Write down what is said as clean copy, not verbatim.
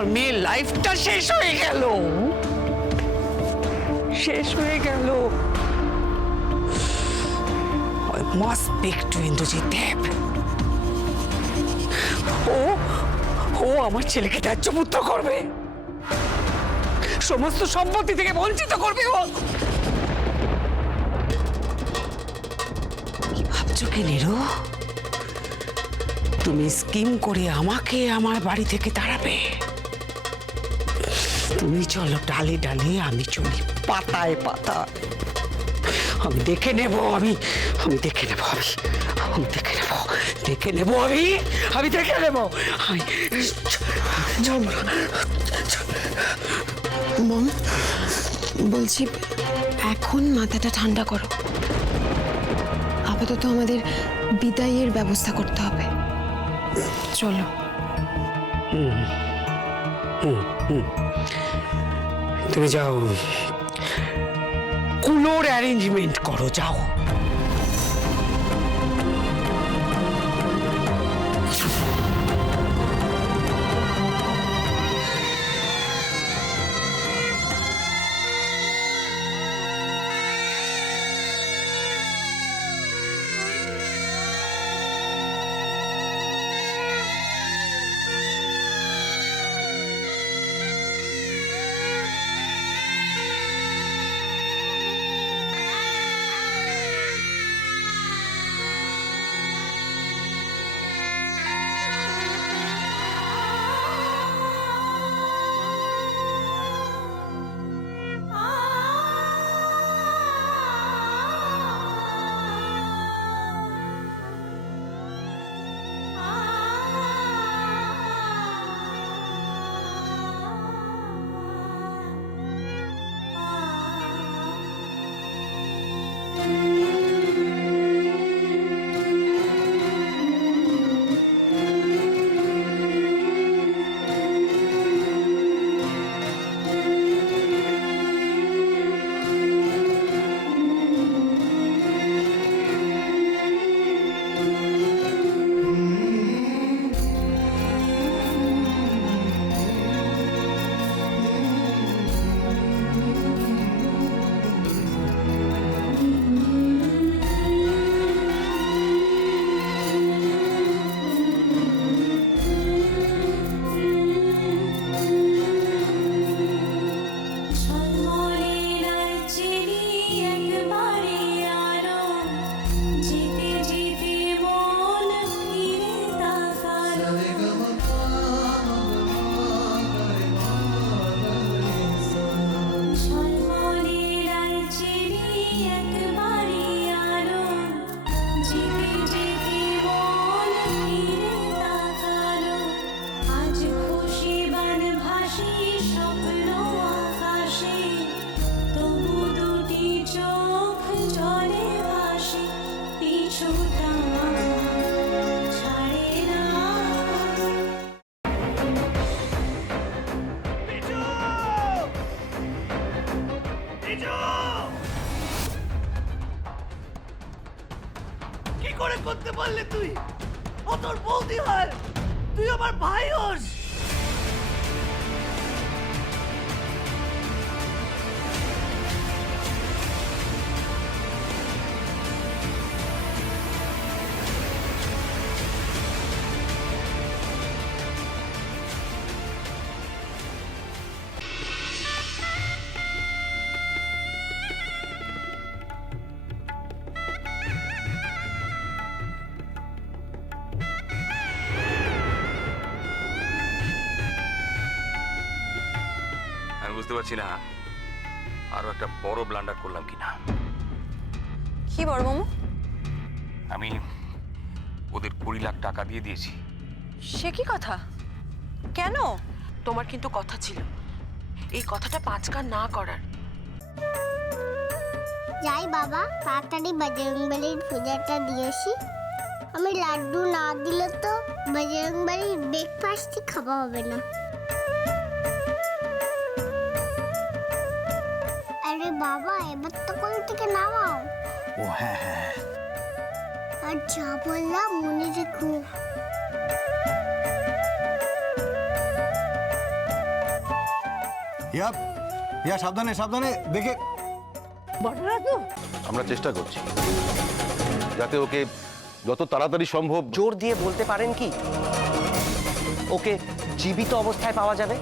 আমার মেয়ের লাইফটা শেষ হয়ে গেল, শেষ হয়ে গেল। I must speak to Indrajit দেব। ও আমার ছেলেকে ত্যায্যপুত্র করবে, সমস্ত সম্পত্তি থেকে বঞ্চিত করবে। ও কি ভাবছো কি নিরু? তুমি স্কিম করে আমাকে আমার বাড়ি থেকে তাড়াবে? তুমি চলো ডালে ডালে, আমি চলি পাতায় পাতা। আমি দেখে নেব, আমি দেখে নেব, আমি দেখে নেব, দেখে নেব, আমি দেখে নেব। মম, বলছি এখন মাথাটা ঠান্ডা করো। আপাতত আমাদের বিদায়ের ব্যবস্থা করতে হবে। চলো। তুমি যাও, কুলোর অ্যারেঞ্জমেন্ট করো, যাও। কি করে করতে পারলে তুই? ও তোর বৌদি হয়, তুই আমার ভাই হোস। বুঝতে পারছি না আরো একটা বড় ব্লান্ডার করলাম কিনা। কি বড় মামু? আমি ওদের 20 লাখ টাকা দিয়ে দিয়েছি। সে কি কথা? কেন? তোমার কিন্তু কথা ছিল এই কথাটা 5 কান না করার। যাই বাবা, তাড়াতাড়ি বজরংবলীর পূজাটা দিয়েছি। আমি লাড্ডু না দিলে তো বজরংবলীর ব্রেকফাস্টই খাওয়া হবে না। আরে বাবা, এবার তো কোল থেকে নামাও। ও হ্যাঁ হ্যাঁ, আর যা বললাম মনে রেখো। ইয়া ইয়া সাবধানে সাবধানে দেখে। আমরা চেষ্টা করছি যাতে ওকে যত তাড়াতাড়ি সম্ভব। জোর দিয়ে বলতে পারেন কি ওকে জীবিত অবস্থায় পাওয়া যাবে?